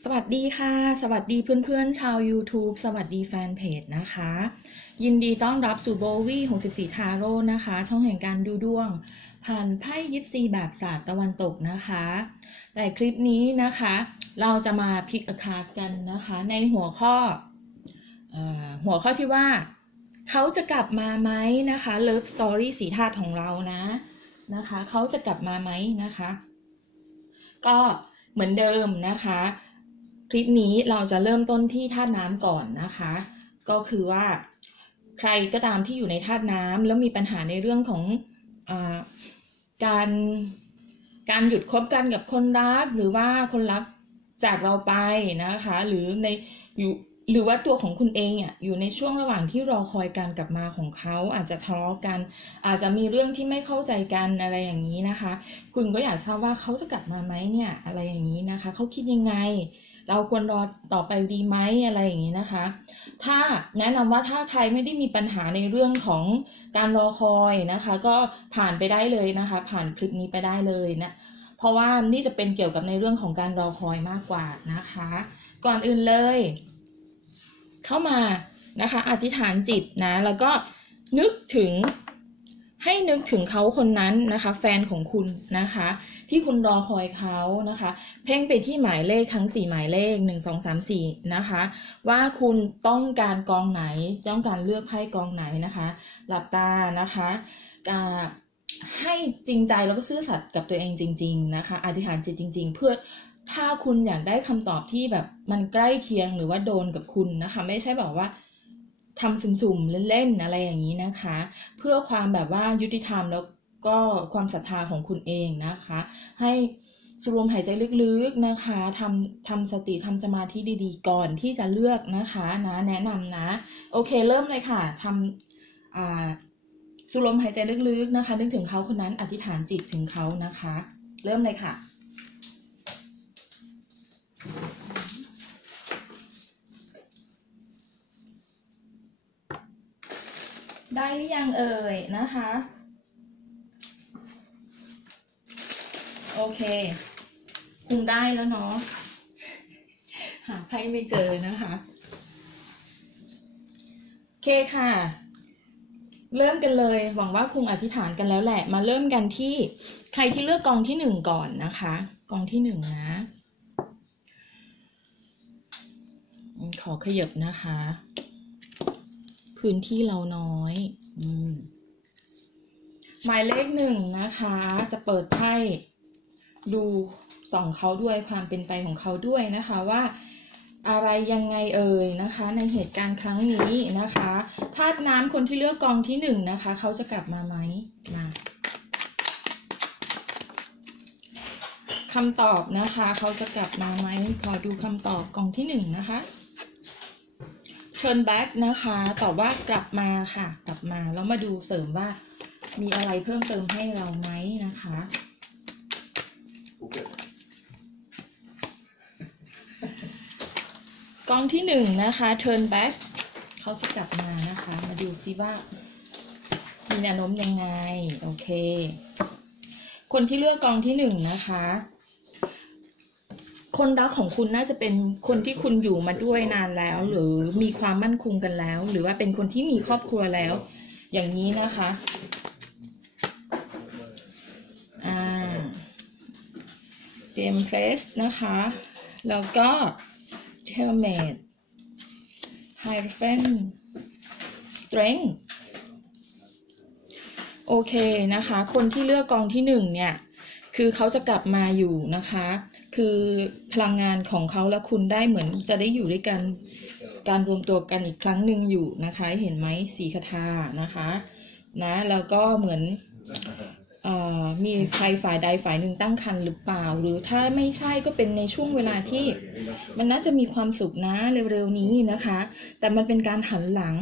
สวัสดีค่ะ สวัสดีเพื่อนๆ ชาว YouTube สวัสดีแฟนเพจนะคะ ยินดีต้อนรับสู่โบวี่64 ทาโร่นะคะ ช่องแห่งการดูดวง ผ่านไพ่ยิปซีแบบศาสตร์ตะวันตกนะคะ แต่คลิปนี้นะคะ เราจะมาพิกอาคาดกันนะคะ ในหัวข้ออหัวข้อที่ว่า เขาจะกลับมาไหมนะคะ Love Story สีธาตุของเรานะนะคะ เขาจะกลับมาไหมนะคะ ก็เหมือนเดิมนะคะ คลิปนี้เราจะเริ่มต้นที่ธาตุน้ำก่อนนะคะ ก็คือว่าใครก็ตามที่อยู่ในธาตุน้ำแล้วมีปัญหาในเรื่องของอการการหยุดคบกันกับคนรักหรือว่าคนรักจากเราไปนะคะ หรือในอยู่หรือว่าตัวของคุณเองอะอยู่ในช่วงระหว่างที่รอคอยการกลับมาของเขาอาจจะทะเลาะกัน อาจจะมีเรื่องที่ไม่เข้าใจกันอะไรอย่างนี้นะคะ คุณก็อยากทราบว่าเขาจะกลับมาไหมเนี่ยอะไรอย่างนี้นะคะ เขาคิดยังไง เราควรรอต่อไปดีไหมอะไรอย่างนี้นะคะ ถ้าแนะนำว่าถ้าใครไม่ได้มีปัญหาในเรื่องของการรอคอยนะคะ ก็ผ่านไปได้เลยนะคะ ผ่านคลิปนี้ไปได้เลยนะเพราะว่านี่จะเป็นเกี่ยวกับในเรื่องของการรอคอยมากกว่านะคะ ก่อนอื่นเลย เข้ามานะคะ อธิษฐานจิตนะ แล้วก็นึกถึงให้นึกถึงเขาคนนั้นนะคะ แฟนของคุณนะคะที่คุณรอคอยเขานะคะ เพ่งไปที่หมายเลขทั้ง 4 หมายเลข 1 2 3 4 นะคะ ว่าคุณต้องการกองไหน ต้องการเลือกไพ่กองไหนนะคะ หลับตานะคะอ่าให้จริงใจแล้วก็ซื่อสัตย์กับตัวเองจริง ๆ นะคะ อธิษฐานจิตจริง ๆ เพื่อถ้าคุณอยากได้คำตอบที่แบบมันใกล้เคียงหรือว่าโดนกับคุณนะคะ ไม่ใช่แบบว่าทำสุ่มๆ เล่นๆ อะไรอย่างนี้นะคะ เพื่อความแบบว่ายุติธรรมแล้ว ก็ความศรัทธาของคุณเองนะคะ ให้สูดลมหายใจลึกๆนะคะทำทำสติทำสมาธิดีๆ ก่อนที่จะเลือกนะคะนะแนะนำนะ โอเคเริ่มเลยค่ะทำอ่าสูดลมหายใจลึกๆนะคะ นึกถึงเขาคนนั้นอธิษฐานจิตถึงเขานะคะ เริ่มเลยค่ะได้หรือยังเอ่ยนะคะ โอเคคงได้แล้วเนาะ หาไพ่ไม่เจอนะคะ โอเคค่ะ เริ่มกันเลย หวังว่าคุงอธิษฐานกันแล้วแหละ มาเริ่มกันที่ใครที่เลือกกองที่หนึ่งก่อนนะคะ กองที่หนึ่งนะ ขอขยับนะคะ พื้นที่เราน้อยอมหมายเลขหนึ่งนะคะ จะเปิดไพ่ ดูส่องเขาด้วยความเป็นไปของเขาด้วยนะคะว่าอะไรยังไงเอ่ยนะคะ ในเหตุการณ์ครั้งนี้นะคะธาตุน้ำคนที่เลือกกองที่หนึ่งนะคะ เขาจะกลับมาไหมมาคำตอบนะคะ เขาจะกลับมาไหมขอดูคำตอบกองที่หนึ่งนะคะ turn back นะคะตอบว่ากลับมาค่ะ กลับมาแล้วมาดูเสริมว่ามีอะไรเพิ่มเติมให้เราไหมนะคะ กองที่หนึ่งนะคะ turn back เขาจะกลับมานะคะ มาดูซิว่ามีแนวโน้มยังไง โอเค คนที่เลือกกองที่หนึ่งนะคะ คนรักของคุณน่าจะเป็นคนที่คุณอยู่มาด้วยนานแล้ว หรือมีความมั่นคงกันแล้ว หรือว่าเป็นคนที่มีครอบครัวแล้ว อย่างนี้นะคะ มเพรสนะคะ แล้วก็ t e l m a t e Hierophant Strength โอเคนะคะ คนที่เลือกกองที่หนึ่งเนี่ย คือเขาจะกลับมาอยู่นะคะ คือพลังงานของเขาและคุณได้เหมือนจะได้อยู่ด้วยกัน การรวมตัวกันอีกครั้งหนึ่งอยู่นะคะ เห็นไหมสีคาทานะคะ นะ แล้วก็เหมือน มีใครฝ่ายใดฝ่ายหนึ่งตั้งครรภ์หรือเปล่า หรือถ้าไม่ใช่ก็เป็นในช่วงเวลาที่ มันน่าจะมีความสุขนะเร็วๆนี้นะคะ แต่มันเป็นการหันหลัง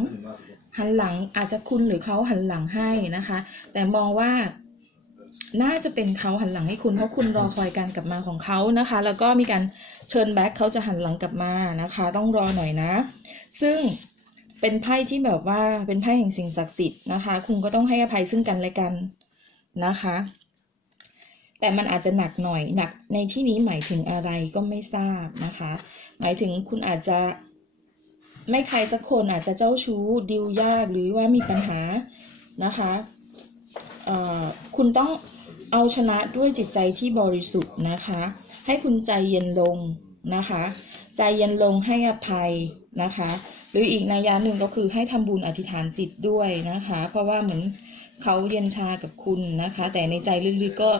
หันหลังอาจจะคุณหรือเขาหันหลังให้นะคะ แต่มองว่าน่าจะเป็นเขาหันหลังให้คุณเพราะคุณรอคอยการกลับมาของเขานะคะ แล้วก็มีการเชิญแบ็คเขาจะหันหลังกลับมานะคะ ต้องรอหน่อยนะ ซึ่งเป็นไพ่ที่แบบว่าเป็นไพ่แห่งสิ่งศักดิ์สิทธิ์นะคะ คุณก็ต้องให้อภัยซึ่งกันและกัน นะคะ แต่มันอาจจะหนักหน่อยหนักในที่นี้หมายถึงอะไรก็ไม่ทราบนะคะ หมายถึงคุณอาจจะไม่ใครสักคนอาจจะเจ้าชู้ดิวยากหรือว่ามีปัญหานะคะคุณต้องเอาชนะด้วยจิตใจที่บริสุทธิ์นะคะ ให้คุณใจเย็นลงนะคะ ใจเย็นลงให้อภัยนะคะ หรืออีกนัยยะหนึ่งก็คือให้ทำบุญอธิษฐานจิตด้วยนะคะ เพราะว่าเหมือน เขาเย็นชากับคุณนะคะ แต่ในใจลึกๆก็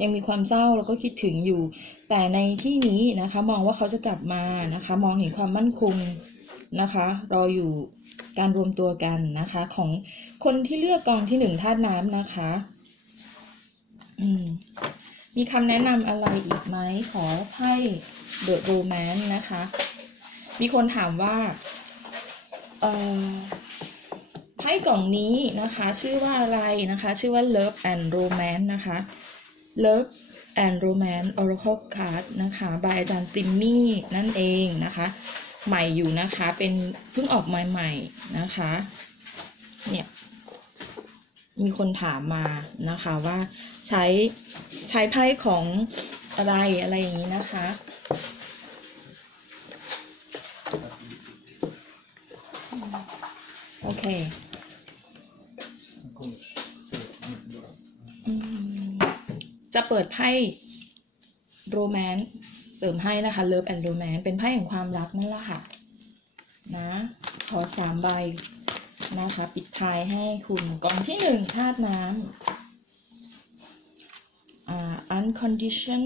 ยังมีความเศร้าแล้วก็คิดถึงอยู่ แต่ในที่นี้นะคะ มองว่าเขาจะกลับมานะคะ มองเห็นความมั่นคงนะคะ รออยู่การรวมตัวกันนะคะ ของคนที่เลือกกองที่หนึ่งธาตุน้ำนะคะอืมมีคำแนะนำอะไรอีกไหมขอไพ่เดอะโรแมนนะคะ มีคนถามว่า เอ่อ ไพ่กล่องนี้นะคะ ชื่อว่าอะไรนะคะ ชื่อว่า Love and Romance นะคะ Love and Romance Oracle Card นะคะ บายอาจารย์ปริมมี่นั่นเองนะคะ ใหม่อยู่นะคะ เป็นเพิ่งออกมาใหม่นะคะ เนี่ย มีคนถามมานะคะว่าใช้ใช้ไพ่ของอะไรอะไรอย่างนี้นะคะโอเค จะเปิดไพ่โรแมนต์เสริมให้นะคะ Love and Romance เป็นไพ่แห่งความรักนั่นแหละค่ะ นะ ขอสามใบนะคะ ปิดท้ายให้คุณกองที่หนึ่งธาตุน้ำ uh, uncondition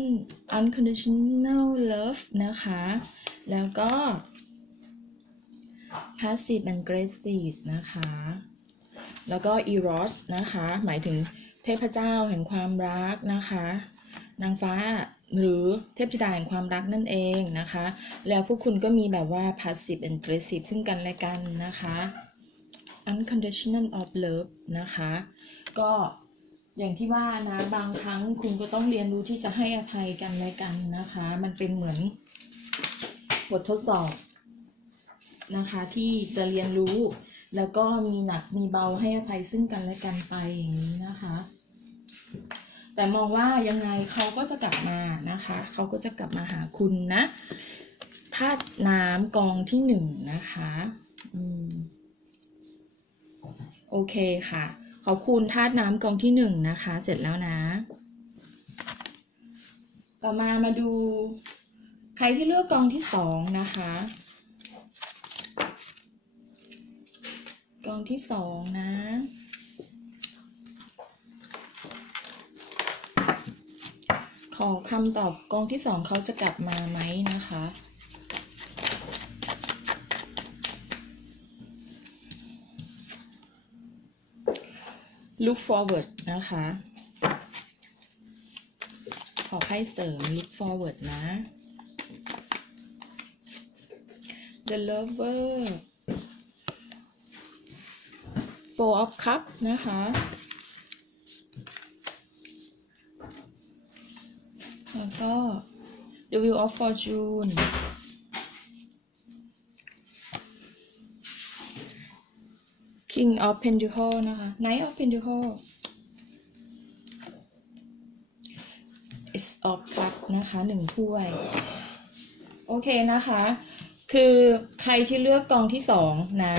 unconditional love นะคะ แล้วก็ passive aggressive นะคะ แล้วก็ eros นะคะ หมายถึง เทพเจ้าแห่งความรักนะคะ นางฟ้าหรือเทพธิดาแห่งความรักนั่นเองนะคะ แล้วพวกคุณก็มีแบบว่า passive aggressive ซึ่งกันและกันนะคะ unconditional of love นะคะ ก็อย่างที่ว่านะ บางครั้งคุณก็ต้องเรียนรู้ที่จะให้อภัยกันและกันนะคะ มันเป็นเหมือนบททดสอบนะคะ ที่จะเรียนรู้ แล้วก็มีหนักมีเบาให้อภัยซึ่งกันและกันไปอย่างนี้นะคะ แต่มองว่ายังไงเขาก็จะกลับมานะคะ เขาก็จะกลับมาหาคุณนะธาตุน้ำกองที่หนึ่งนะคะอืมโอเคค่ะ ขอบคุณธาตุน้ำกองที่หนึ่งนะคะ เสร็จแล้วนะ ต่อมามาดู ใครที่เลือกกองที่สองนะคะ กองที่สองนะ ขอคำตอบกองที่สองเขาจะกลับมาไหมนะคะ look forward นะคะ ขอไพ่เสริม look forward นะ the lover four of cup นะคะ แล้วก็ the wheel of fortune King of Pentacle นะคะ Knight of Pentacle Ace of Cup นะคะหนึ่งถ้วย โอเคนะคะ คือใครที่เลือกกองที่สองนะ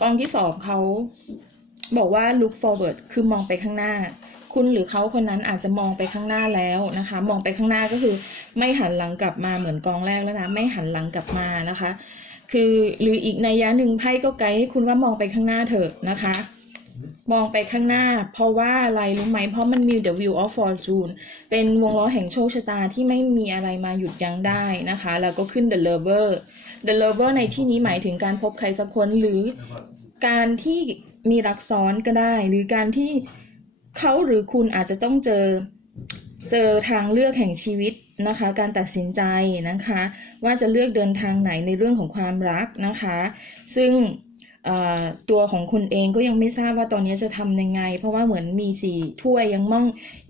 กองที่สองเขาบอกว่า look forward คือมองไปข้างหน้า คุณหรือเขาคนนั้นอาจจะมองไปข้างหน้าแล้วนะคะ มองไปข้างหน้าก็คือไม่หันหลังกลับมาเหมือนกองแรกแล้วนะ ไม่หันหลังกลับมานะคะ คือหรืออีกในยยะหนึ่งไพ่ก็ไกด์ให้คุณว่ามองไปข้างหน้าเถอะนะคะ มองไปข้างหน้า เพราะว่าอะไรรู้ไหมเพราะมันมี the wheel of fortune เป็นวงล้อแห่งโชคชะตาที่ไม่มีอะไรมาหยุดยั้งได้นะคะ แล้วก็ขึ้น the lover the lover ในที่นี้หมายถึงการพบใครสักคนหรือการที่มีรักซ้อนก็ได้ หรือการที่ เขาหรือคุณอาจจะต้องเจอเจอทางเลือกแห่งชีวิตนะคะ การตัดสินใจนะคะ ว่าจะเลือกเดินทางไหนในเรื่องของความรักนะคะ ซึ่งตัวของคุณเองก็ยังไม่ทราบว่าตอนนี้จะทำยังไง เพราะว่าเหมือนมีสี่ถ้วยยังมอง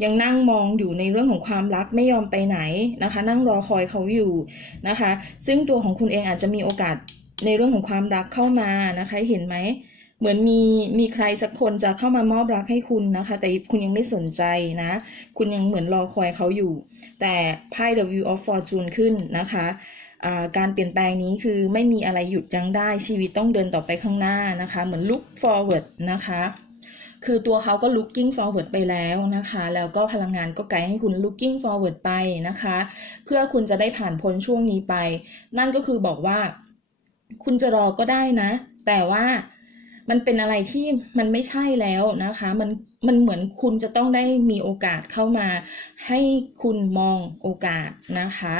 ยังนั่งมองอยู่ในเรื่องของความรักไม่ยอมไปไหนนะคะ นั่งรอคอยเขาอยู่นะคะ ซึ่งตัวของคุณเองอาจจะมีโอกาสในเรื่องของความรักเข้ามานะคะ เห็นไหม เหมือนมีมีใครสักคนจะเข้ามามอบรักให้คุณนะคะ แต่คุณยังไม่สนใจนะ คุณยังเหมือนรอคอยเขาอยู่ แต่ไพ่ The Wheel of Fortune ขึ้นนะคะการเปลี่ยนแปลงนี้คือไม่มีอะไรหยุดยั้งได้ชีวิตต้องเดินต่อไปข้างหน้านะคะ เหมือน look forward นะคะ คือตัวเขาก็ looking forward ไปแล้วนะคะ แล้วก็พลังงานก็ไกด์ให้คุณ looking forward ไปนะคะ เพื่อคุณจะได้ผ่านพ้นช่วงนี้ไป นั่นก็คือบอกว่า คุณจะรอก็ได้นะ แต่ว่า มันเป็นอะไรที่มันไม่ใช่แล้วนะคะ มันมันเหมือนคุณจะต้องได้มีโอกาสเข้ามา ให้คุณมองโอกาสนะคะ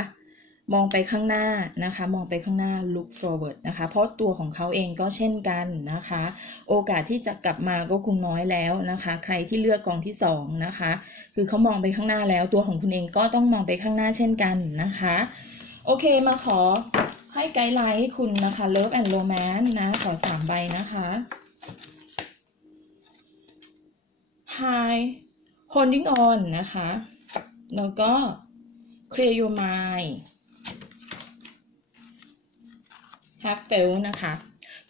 มองไปข้างหน้านะคะ มองไปข้างหน้า look forward นะคะ เพราะตัวของเขาเองก็เช่นกันนะคะ โอกาสที่จะกลับมาก็คงน้อยแล้วนะคะ ใครที่เลือกกองที่สองนะคะ คือเขามองไปข้างหน้าแล้ว ตัวของคุณเองก็ต้องมองไปข้างหน้าเช่นกันนะคะ โอเคมาขอให้ไกด์ไลน์ให้คุณนะคะ love and romance นะ ขอสามใบนะคะ Hi holding on นะคะ แล้วก็ clear your mind have failed นะคะ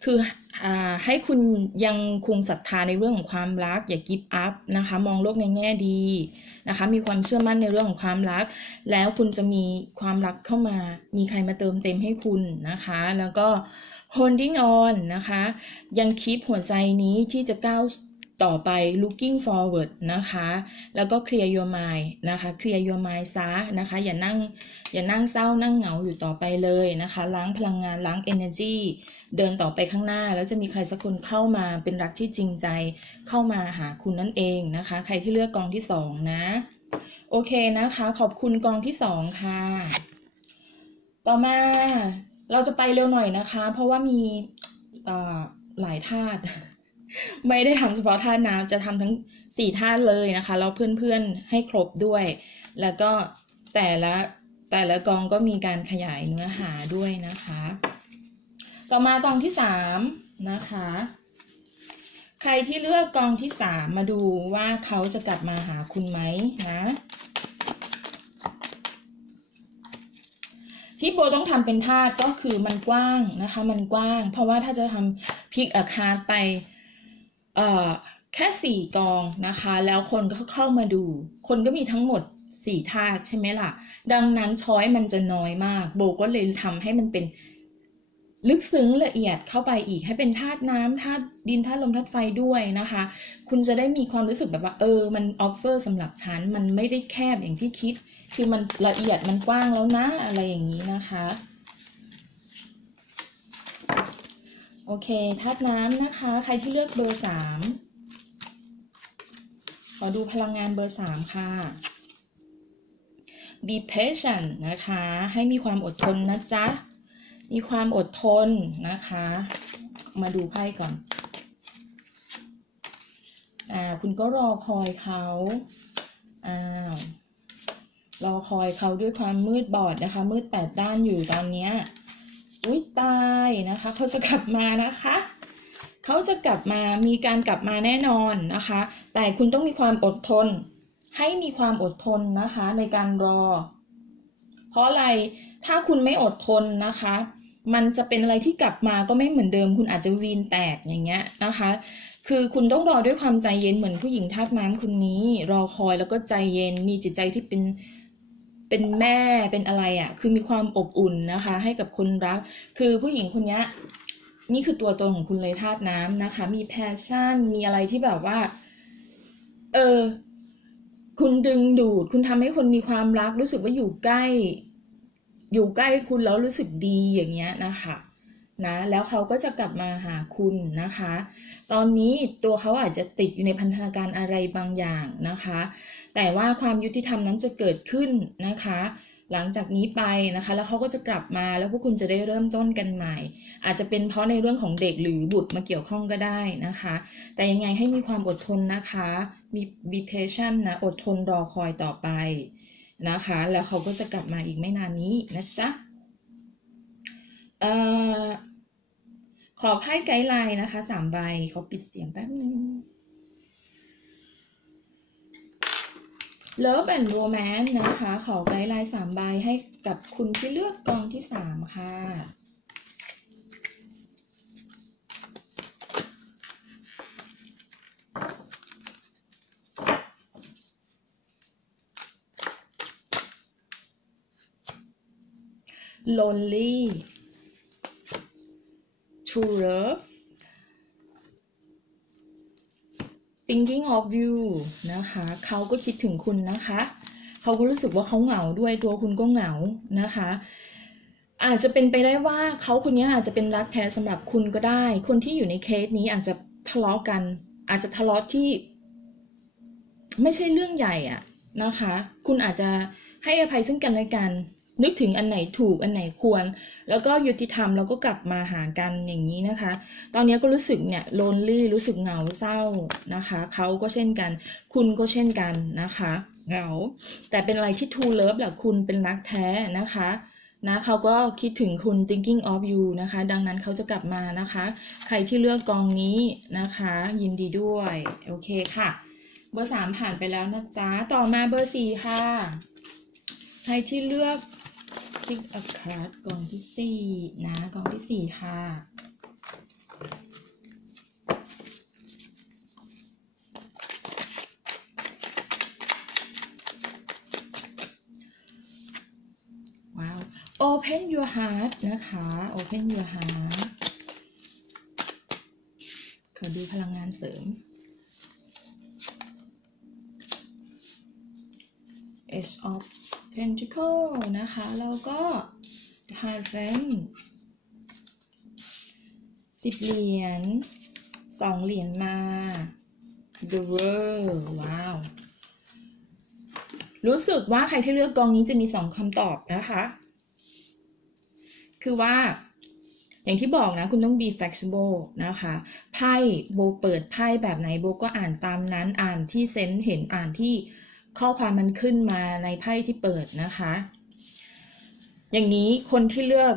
คืออให้คุณยังคงศรัทธาในเรื่องของความรัก อย่า give up นะคะ มองโลกในแง่ดี นะคะ มีความเชื่อมั่นในเรื่องของความรัก แล้วคุณจะมีความรักเข้ามา มีใครมาเติมเต็มให้คุณนะคะ แล้วก็ holding on นะคะ ยังคิดหัวใจนี้ที่จะก้าว ต่อไป looking forward นะคะ แล้วก็ clear your mind นะคะ clear your mind ซะนะคะ อย่านั่ง อย่านั่งเศร้า นั่งเหงาอยู่ต่อไปเลยนะคะ ล้างพลังงาน ล้าง energy เดินต่อไปข้างหน้า แล้วจะมีใครสักคนเข้ามาเป็นรักที่จริงใจ เข้ามาหาคุณนั่นเองนะคะ ใครที่เลือกกองที่สองนะ โอเคนะคะ ขอบคุณกองที่สองค่ะ ต่อมา เราจะไปเร็วหน่อยนะคะ เพราะว่ามีหลายธาตุ ไม่ได้ทำเฉพาะธาน้ำจะทำทั้งสี่ธาเลยนะคะแล้วเพื่อนๆให้ครบด้วย แล้วก็แต่ละแต่ละกองก็มีการขยายเนื้อหาด้วยนะคะ ต่อมากองที่สามนะคะ ใครที่เลือกกองที่สามมาดูว่าเขาจะกลับมาหาคุณไหมนะที่โบต้องทำเป็นธาตุก็คือมันกว้างนะคะ มันกว้าง เพราะว่าถ้าจะทำพิกอาคารไป แค่สี่กองนะคะ แล้วคนก็เข้ามาดู คนก็มีทั้งหมดสี่ธาตุใช่ไหมล่ะ ดังนั้นช้อยมันจะน้อยมาก โบก็เลยทำให้มันเป็นลึกซึ้งละเอียดเข้าไปอีกให้เป็นธาตุน้ำธาตุดินธาตุลมธาตุไฟด้วยนะคะ คุณจะได้มีความรู้สึกแบบว่า เออ มันออฟเฟอร์สำหรับฉัน มันไม่ได้แคบอย่างที่คิด คือมันละเอียดมันกว้างแล้วนะ อะไรอย่างนี้นะคะ โอเคธาตุน้ำนะคะ ใครที่เลือกเบอร์สามขอดูพลังงานเบอร์สามค่ะ be patient นะคะ ให้มีความอดทนนะจ๊ะ มีความอดทนนะคะ มาดูไพ่ก่อน อ่า คุณก็รอคอยเขาอ่ารอคอยเขาด้วยความมืดบอดนะคะ มืดแปดด้านอยู่ตอนเนี้ย อุ้ยตายนะคะเขาจะกลับมานะคะเขาจะกลับมามีการกลับมาแน่นอนนะคะ แต่คุณต้องมีความอดทน ให้มีความอดทนนะคะในการรอ เพราะอะไรถ้าคุณไม่อดทนนะคะ มันจะเป็นอะไรที่กลับมาก็ไม่เหมือนเดิม คุณอาจจะวีนแตกอย่างเงี้ยนะคะ คือคุณต้องรอด้วยความใจเย็นเหมือนผู้หญิงทาสน้ำคนนี้ รอคอยแล้วก็ใจเย็นมีจิตใจที่เป็น เป็นแม่เป็นอะไรอะ่ะ คือมีความอบอุ่นนะคะ ให้กับคนรัก คือผู้หญิงคนนี้นี่คือตัวตนของคุณเลยธาตุน้ำนะคะ มีแพชชั่น มีอะไรที่แบบว่า เออ คุณดึงดูด คุณทำให้คนมีความรัก รู้สึกว่าอยู่ใกล้ อยู่ใกล้คุณแล้วรู้สึกดีอย่างเงี้ยนะคะนะ แล้วเขาก็จะกลับมาหาคุณนะคะ ตอนนี้ตัวเขาอาจจะติดอยู่ในพันธนาการอะไรบางอย่างนะคะ แต่ว่าความยุติธรรมนั้นจะเกิดขึ้นนะคะ หลังจากนี้ไปนะคะ แล้วเขาก็จะกลับมาแล้วพวกคุณจะได้เริ่มต้นกันใหม่ อาจจะเป็นเพราะในเรื่องของเด็กหรือบุตรมาเกี่ยวข้องก็ได้นะคะ แต่ยังไงให้มีความอดทนนะคะ มี be patient นะ อดทนรอคอยต่อไปนะคะ แล้วเขาก็จะกลับมาอีกไม่นานนี้นะจ๊ะขอไพ่ไกด์ไลน์นะคะสามใบเขาปิดเสียงแป๊บนึง เลิฟแอนด์โรแมนนะคะ ขอไกด์ไลน์สามใบให้กับคุณที่เลือกกองที่สามค่ะ lonely true love thinking of you นะคะ เขาก็คิดถึงคุณนะคะ เขาก็รู้สึกว่าเขาเหงาด้วยตัวคุณก็เหงานะคะ อาจจะเป็นไปได้ว่าเขาคนนี้อาจจะเป็นรักแท้สำหรับคุณก็ได้ คนที่อยู่ในเคสนี้อาจจะทะเลาะกัน อาจจะทะเลาะที่ ไม่ใช่เรื่องใหญ่อะนะคะ คุณอาจจะให้อภัยซึ่งกันและกัน นึกถึงอันไหนถูกอันไหนควร แล้วก็ยุติธรรมแล้วก็กลับมาหากันอย่างนี้นะคะ ตอนนี้ก็รู้สึกเนี่ยโลนลี่รู้สึกเหงาเศร้านะคะเขาก็เช่นกัน คุณก็เช่นกันนะคะเหงาแต่เป็นอะไรที่ true love แหละคุณเป็นรักแท้นะคะนะเขาก็คิดถึงคุณ thinking of you นะคะ ดังนั้นเขาจะกลับมานะคะ ใครที่เลือกกองนี้นะคะ ยินดีด้วย โอเคค่ะ เบอร์สามผ่านไปแล้วนะจ๊ะ ต่อมาเบอร์สี่ค่ะ ใครที่เลือก pick a card กองที่สี่นะกองที่สี่ค่ะว้าว open your heart นะคะ open your heart ขอดูพลังงานเสริม Ace of Pentacle นะคะ แล้วก็ Hierophant สิบเหรียญสองเหรียญมา The World ว้าว รู้สึกว่าใครที่เลือกกองนี้จะมีสองคำตอบนะคะ คือว่าอย่างที่บอกนะคุณต้อง be flexible นะคะไพ่โบเปิดไพ่แบบไหนโบก็อ่านตามนั้นอ่านที่เซนส์เห็นอ่านที่ ข้อความมันขึ้นมาในไพ่ที่เปิดนะคะ อย่างนี้คนที่เลือก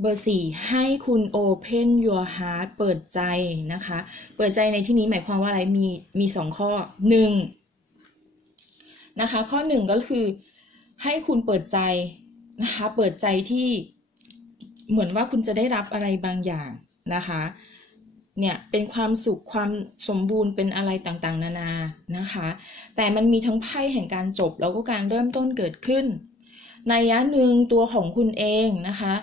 เบอร์สี่ให้คุณ open your heart เปิดใจนะคะ เปิดใจในที่นี้หมายความว่าอะไร มีมีสองข้อหนึ่งนะคะ ข้อหนึ่งก็คือให้คุณเปิดใจนะคะ เปิดใจที่เหมือนว่าคุณจะได้รับอะไรบางอย่างนะคะ เนี่ยเป็นความสุขความสมบูรณ์เป็นอะไรต่างๆ นานานะคะ แต่มันมีทั้งไพ่แห่งการจบแล้วก็การเริ่มต้นเกิดขึ้น ในยะหนึ่งตัวของคุณเองนะคะ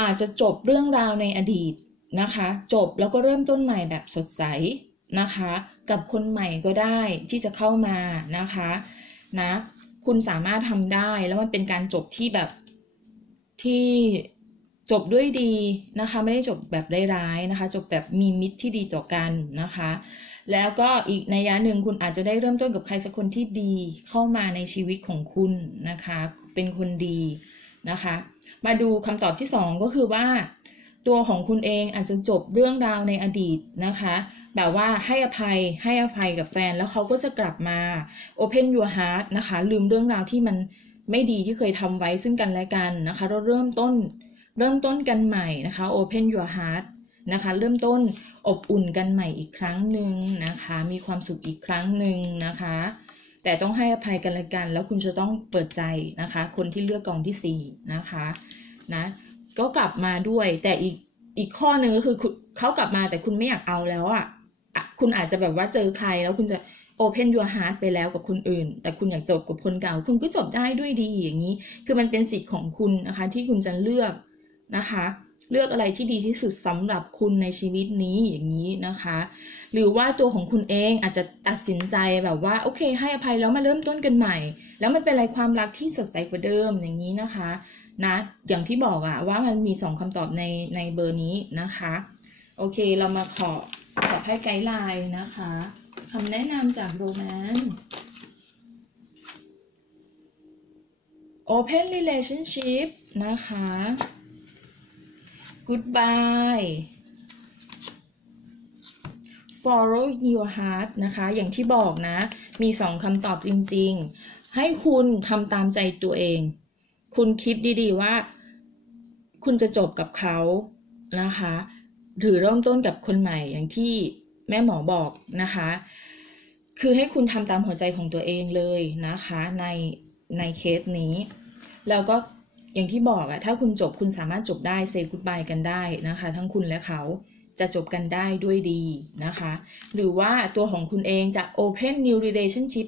อาจจะจบเรื่องราวในอดีตนะคะ จบแล้วก็เริ่มต้นใหม่แบบสดใสนะคะ กับคนใหม่ก็ได้ที่จะเข้ามานะคะนะคุณสามารถทำได้แล้วมันเป็นการจบที่แบบที่ จบด้วยดีนะคะ ไม่ได้จบแบบร้ายๆนะคะ จบแบบมีมิตรที่ดีต่อกันนะคะ แล้วก็อีกในยะหนึ่งคุณอาจจะได้เริ่มต้นกับใครสักคนที่ดีเข้ามาในชีวิตของคุณนะคะ เป็นคนดีนะคะ มาดูคำตอบที่สองก็คือว่า ตัวของคุณเองอาจจะจบเรื่องราวในอดีตนะคะ แบบว่าให้อภัยให้อภัยกับแฟนแล้วเขาก็จะกลับมา open your heart นะคะ ลืมเรื่องราวที่มันไม่ดีที่เคยทำไว้ซึ่งกันและกันนะคะเราเริ่มต้น เริ่มต้นกันใหม่นะคะ open your heart นะคะ เริ่มต้นอบอุ่นกันใหม่อีกครั้งหนึ่งนะคะ มีความสุขอีกครั้งหนึ่งนะคะ แต่ต้องให้อภัยกันละกัน แล้วคุณจะต้องเปิดใจนะคะ คนที่เลือกกองที่สี่นะคะนะก็กลับมาด้วยแต่อีกอีกข้อหนึ่งก็คือเขากลับมาแต่คุณไม่อยากเอาแล้วอะคุณอาจจะแบบว่าเจอใครแล้วคุณจะ open your heart ไปแล้วกับคนอื่น แต่คุณอยากจบกับคนเก่า คุณก็จบได้ด้วยดีอย่างนี้ คือมันเป็นสิทธิ์ของคุณนะคะ ที่คุณจะเลือก นะคะ เลือกอะไรที่ดีที่สุดสำหรับคุณในชีวิตนี้อย่างนี้นะคะ หรือว่าตัวของคุณเองอาจจะตัดสินใจแบบว่าโอเค ให้อภัยแล้วมาเริ่มต้นกันใหม่ แล้วมันเป็นอะไรความรักที่สดใสกว่าเดิมอย่างนี้นะคะนะอย่างที่บอกอะว่ามันมีสองคำตอบในในเบอร์นี้นะคะ โอเคเรามาขอขอให้ไกด์ไลน์นะคะคำแนะนำจากโรแมน Open relationship นะคะ Goodbye Follow your heart นะคะ อย่างที่บอกนะ มีสองคำตอบจริง ๆ ให้คุณทำตามใจตัวเอง คุณคิดดีๆว่า คุณจะจบกับเขานะคะ หรือเริ่มต้นกับคนใหม่อย่างที่แม่หมอบอกนะคะ คือให้คุณทำตามหัวใจของตัวเองเลยนะคะ ในในเคสนี้ แล้วก็ อย่างที่บอกอะถ้าคุณจบคุณสามารถจบได้เซ y กุดบายกันได้นะคะ ทั้งคุณและเขาจะจบกันได้ด้วยดีนะคะ หรือว่าตัวของคุณเองจะ open new relationship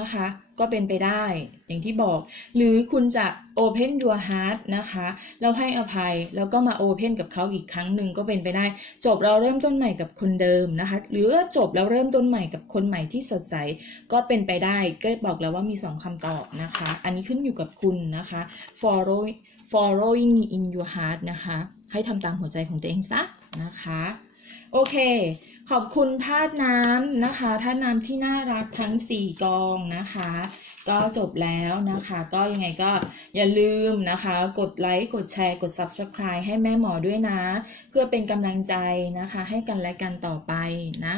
นะคะ ก็เป็นไปได้อย่างที่บอก หรือคุณจะ open your heart นะคะแล้วให้อภัยแล้วก็มา open กับเขาอีกครั้งหนึ่งก็เป็นไปได้ จบเราเริ่มต้นใหม่กับคนเดิมนะคะ หรือจบแล้วเริ่มต้นใหม่กับคนใหม่ที่สดใส ก็เป็นไปได้ก็บอกแล้วว่ามี 2คำตอบนะคะ อันนี้ขึ้นอยู่กับคุณนะคะ follow following in your heart นะคะ ให้ทำตามหัวใจของตัวเองซะนะคะ โอเค ขอบคุณธาตุน้ำนะคะธาตุน้ำที่น่ารักทั้ง 4 กองนะคะ ก็จบแล้วนะคะ ก็ยังไงก็อย่าลืมนะคะ กดไลค์กดแชร์กด Subscribe ให้แม่หมอด้วยนะ เพื่อเป็นกำลังใจนะคะ ให้กันและกันต่อไปนะ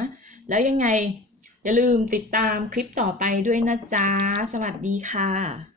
แล้วยังไงอย่าลืมติดตามคลิปต่อไปด้วยนะจ๊ะ สวัสดีค่ะ